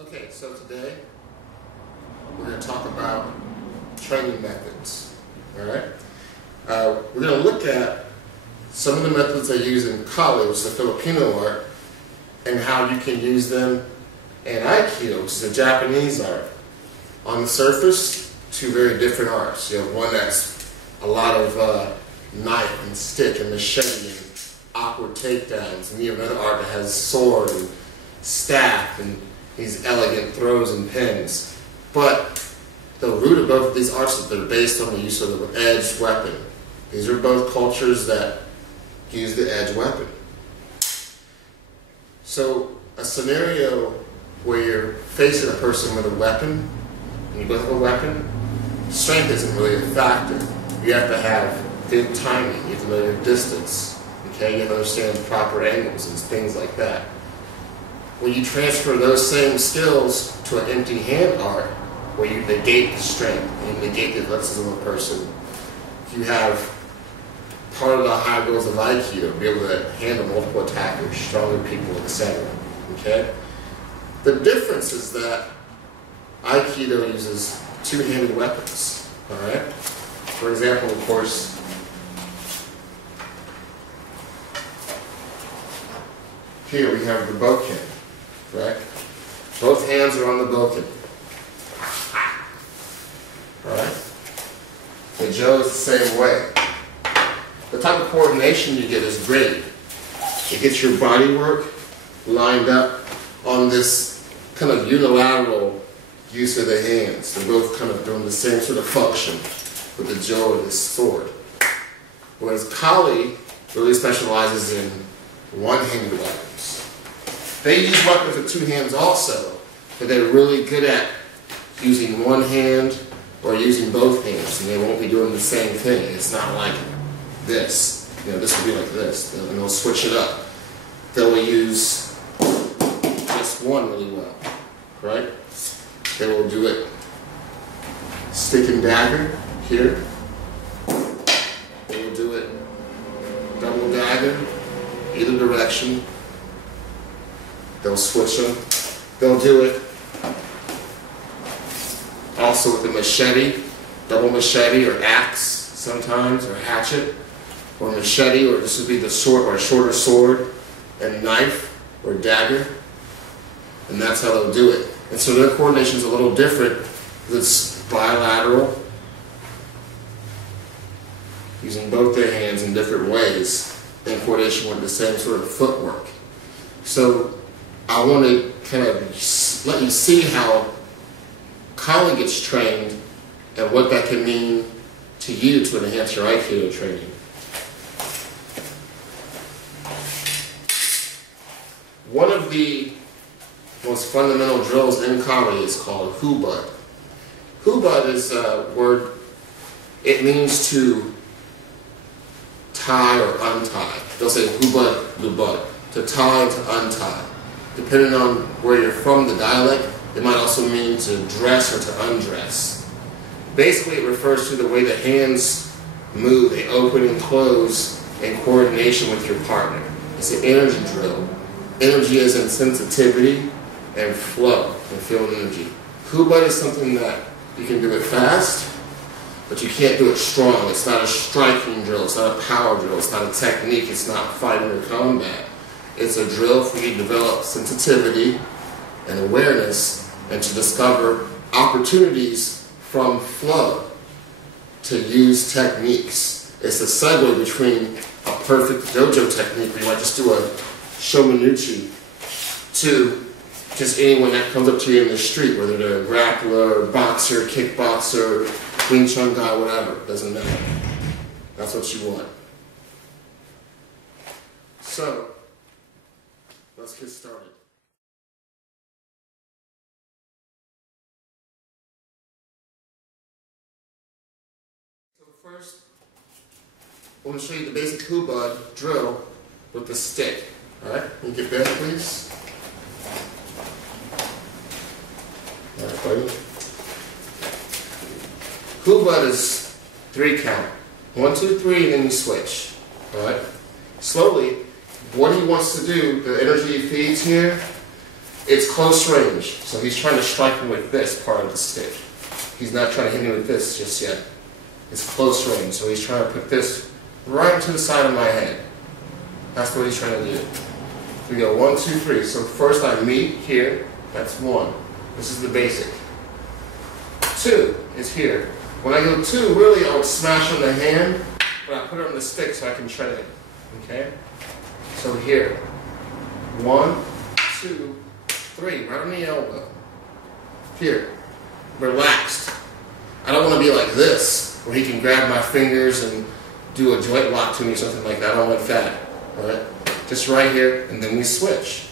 Okay, so today we're going to talk about training methods. Alright? We're going to look at some of the methods they use in Kali, which is a Filipino art, and how you can use them in Aikido, which is a Japanese art. On the surface, two very different arts. You have one that's a lot of knife and stick and machete and awkward takedowns, and you have another art that has sword and staff and these elegant throws and pins. But the root of both of these arts is they're based on the use of the edged weapon. These are both cultures that use the edged weapon. So a scenario where you're facing a person with a weapon, and you both have a weapon, strength isn't really a factor. You have to have good timing, you have to know your distance, okay? You have to understand the proper angles and things like that. When you transfer those same skills to an empty hand art, where you negate the strength, and you negate the athleticism of a person, you have part of the high goals of Aikido, to be able to handle multiple attackers, stronger people, etc. Okay? The difference is that Aikido uses two-handed weapons. Alright? For example, of course, here we have the bokken, correct? Both hands are on the bokken. Alright? The Jo is the same way. The type of coordination you get is great. It gets your body work lined up on this kind of unilateral use of the hands. They're both kind of doing the same sort of function with the Jo and the sword. Whereas Kali really specializes in one-handed weapons. They use weapons with two hands also, but they're really good at using one hand or using both hands, and they won't be doing the same thing. It's not like this. You know, this will be like this, and they'll switch it up. They'll use just one really well, right? They will do it stick and dagger here. They will do it double dagger, either direction. They'll switch them. They'll do it also with the machete, double machete or axe sometimes, or hatchet, or machete, or this would be the sword, or a shorter sword, and knife, or dagger. And that's how they'll do it. And so their coordination is a little different. It's bilateral, using both their hands in different ways, in coordination with the same sort of footwork. So I want to kind of let you see how Kali gets trained and what that can mean to you to enhance your Aikido training. One of the most fundamental drills in Kali is called Hubud. Hubud is a word, it means to tie or untie. They'll say Hubud, Lubud, to tie and to untie. Depending on where you're from, the dialect, it might also mean to dress or to undress. Basically, it refers to the way the hands move, they open and close in coordination with your partner. It's an energy drill. Energy is in sensitivity and flow and feeling energy. Hubud is something that you can do it fast, but you can't do it strong. It's not a striking drill. It's not a power drill. It's not a technique. It's not fighting or combat. It's a drill for you to develop sensitivity and awareness and to discover opportunities from flow, to use techniques. It's a segue between a perfect dojo technique where you might just do a shomanuchi to just anyone that comes up to you in the street, whether they're a grappler, boxer, kickboxer, Wing Chun guy, whatever, doesn't matter. That's what you want. So, let's get started. So first, I want to show you the basic Hubud drill with the stick. Alright, can you get back, please? Alright, buddy. Hubud is 3 count. 1, 2, 3, and then you switch. Alright? Slowly, what he wants to do, the energy he feeds here, it's close range. So he's trying to strike me with this part of the stick. He's not trying to hit me with this just yet. It's close range. So he's trying to put this right to the side of my head. That's what he's trying to do. We go 1, 2, 3. So first I meet here. That's 1. This is the basic. 2 is here. When I go 2, really I would smash on the hand, but I put it on the stick so I can train it. Okay? So here. 1, 2, 3. Right on the elbow. Here. Relaxed. I don't want to be like this, where he can grab my fingers and do a joint lock to me or something like that. I don't like that. Alright? Just right here, and then we switch.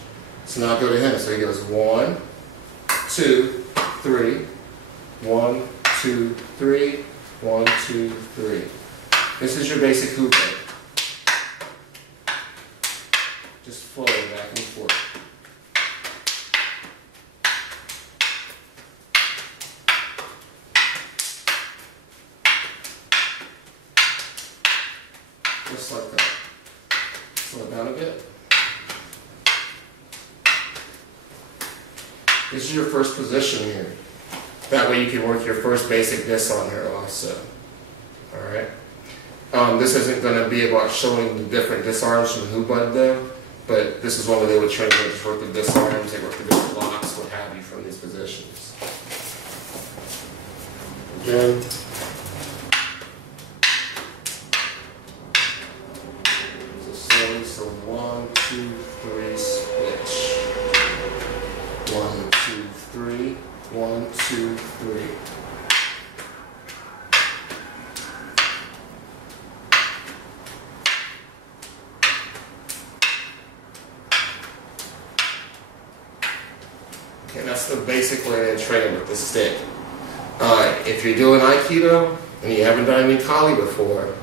So now I'll go to him. So he goes 1, 2, 3. 1, 2, 3. 1, 2, 3. This is your basic Hubud. Just flowing back and forth. Just like that. Slow it down a bit. This is your first position here. That way you can work your first basic disarm here also. Alright? This isn't going to be about showing the different disarms from Hubud though, but this is one where they would train you to work the disarms, they work the different locks, what have you from these positions. Again. So 1, 2, 3, switch. 1, 2, 3. 1, 2, 3. Okay, that's the basic way to train with the stick. If you're doing Aikido and you haven't done any Kali before,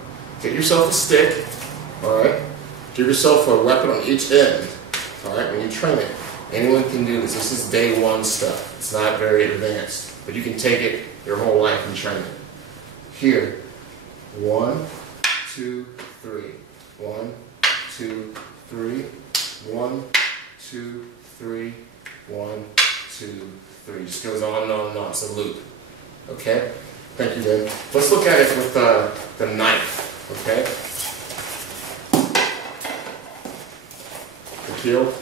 get yourself a stick. Alright? Give yourself a weapon on each end. Alright, when you train it. Anyone can do this. This is day 1 stuff. It's not very advanced. But you can take it your whole life and train it. Here. 1, 2, 3. 1, 2, 3. 1, 2, 3. 1, 2, 3. Just goes on and on and on. It's a loop. Okay? Thank you, then. Let's look at it with the knife. Okay? Akil?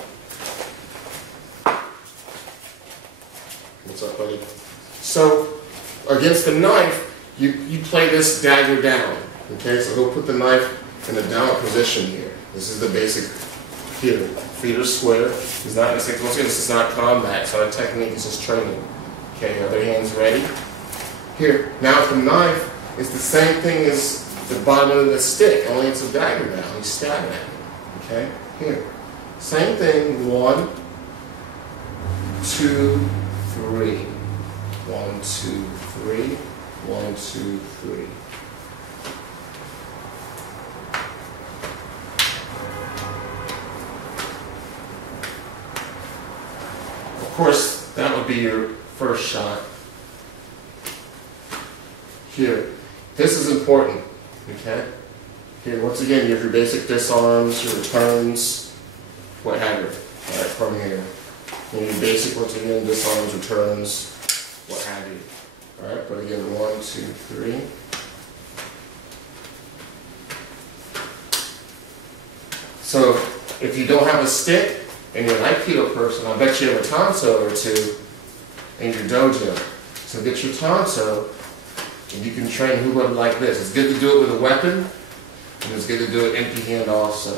What's up, buddy? So, against the knife, you play this dagger down. Okay, so he'll put the knife in a down position here. This is the basic here. Feet are square. He's not, once again, this is not combat, it's not a technique, it's just training. Okay, other hands ready. Here, now the knife is the same thing as the bottom of the stick, only it's a dagger now. He's stabbing at it. Okay, here. Same thing, 1, 2, 3. 1, 2, 3. 1, 2, 3. Of course, that would be your first shot. Here. This is important. Okay? Here, once again, you have your basic disarms, your returns, what have you. Alright, from here. And your basic, once again, disarms, returns, what have you. Alright, but again, 1, 2, 3. So, if you don't have a stick, and you're an Aikido person, I bet you have a tanto or two in your dojo. So get your tanto, and you can train Hubud like this. It's good to do it with a weapon, and it's good to do it empty hand also.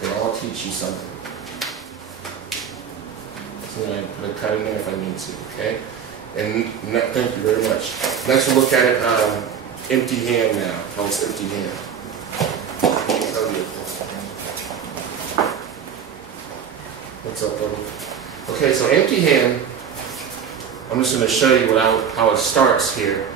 They all teach you something. So I put a cut in there if I need to, okay? And thank you very much. Next we'll look at it empty hand now. How it's empty hand. What's up, buddy? Okay, so empty hand, I'm just going to show you how it starts here.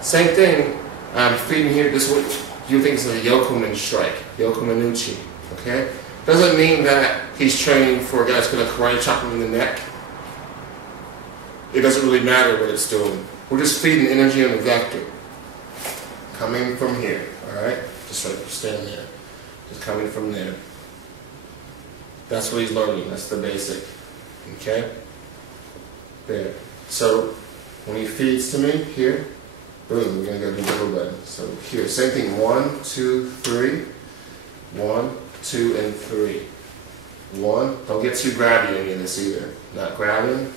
Same thing, I'm feeding here, this is what you think is a yokomen strike, yokomenuchi, okay? Doesn't mean that he's training for a guy that's going to karate chop him in the neck. It doesn't really matter what it's doing. We're just feeding energy on the vector. Coming from here, alright? Just like stand there. Just coming from there. That's what he's learning, that's the basic. Okay? There. So when he feeds to me, here, boom, we're going to go to the Hubud. So here, same thing, 1, 2, 3. 1, 2, and 3. 1, don't get too grabby in any of this either. Not grabbing,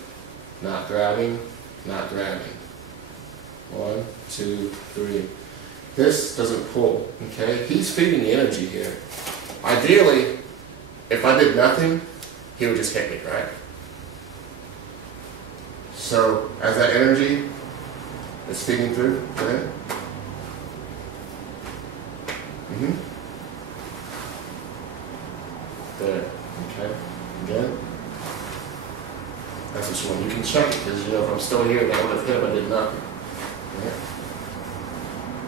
not grabbing, not grabbing. 1, 2, 3. This doesn't pull, okay? He's feeding the energy here. Ideally, if I did nothing, he would just hit me, right? So, as that energy is feeding through, go ahead. There, okay? Again. That's what you want. You can check it, because you know if I'm still here, that would have hit if I did nothing. Okay?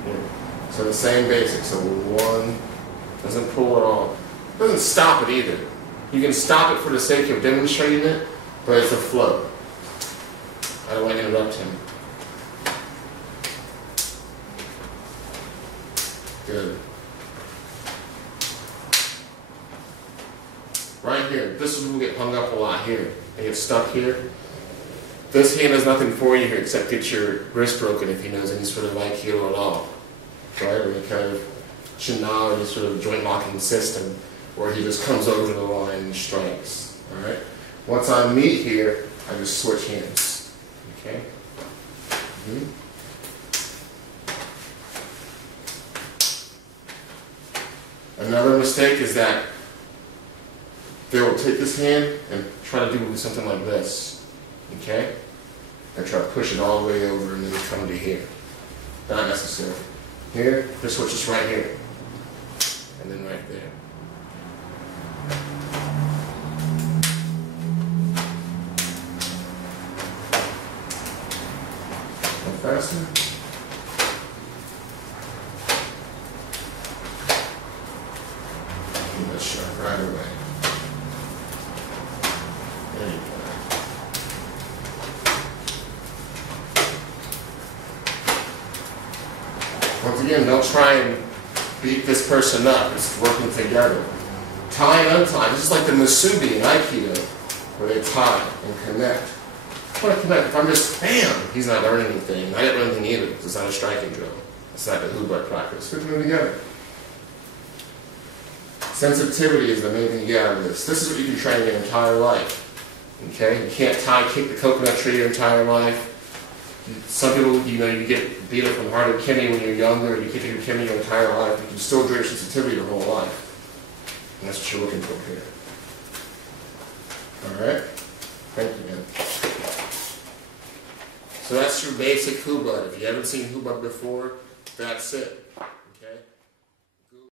Here. So the same basics. So 1, doesn't pull at all. Doesn't stop it either. You can stop it for the sake of demonstrating it, but it's a flow. I don't want to interrupt him. Good. Right here. This is where we get hung up a lot here. They get stuck here. This hand does nothing for you here except get your wrist broken if he knows any sort of Aikido at all. Right? Or any kind of Shina or any sort of joint locking system where he just comes over the line and strikes. Alright? Once I meet here, I just switch hands. Okay? Another mistake is that they will take this hand and try to do something like this. Okay? And try to push it all the way over and then come to here. Not necessary. Here, this switch is right here. And then right there. A little faster. Keep that sharp right away. There you go. Once again, don't try and beat this person up. It's working together. Tie and untie. This is like the Musubi in Aikido, where they tie and connect. I want to connect. If I'm just, bam, he's not learning anything. I didn't learn anything either. It's not a striking drill. It's not the Hubud practice. We're doing it together. Sensitivity is the main thing you get out of this. This is what you can train your entire life. Okay? You can't kick the coconut tree your entire life. Some people, you know, you get beat up from hard Kimmy when you're younger, and you kick your Kimmy your entire life. You can still draw your sensitivity your whole life. And that's what you're looking for here. Alright? Thank you, man. So that's your basic Hubud. If you haven't seen Hubud before, that's it.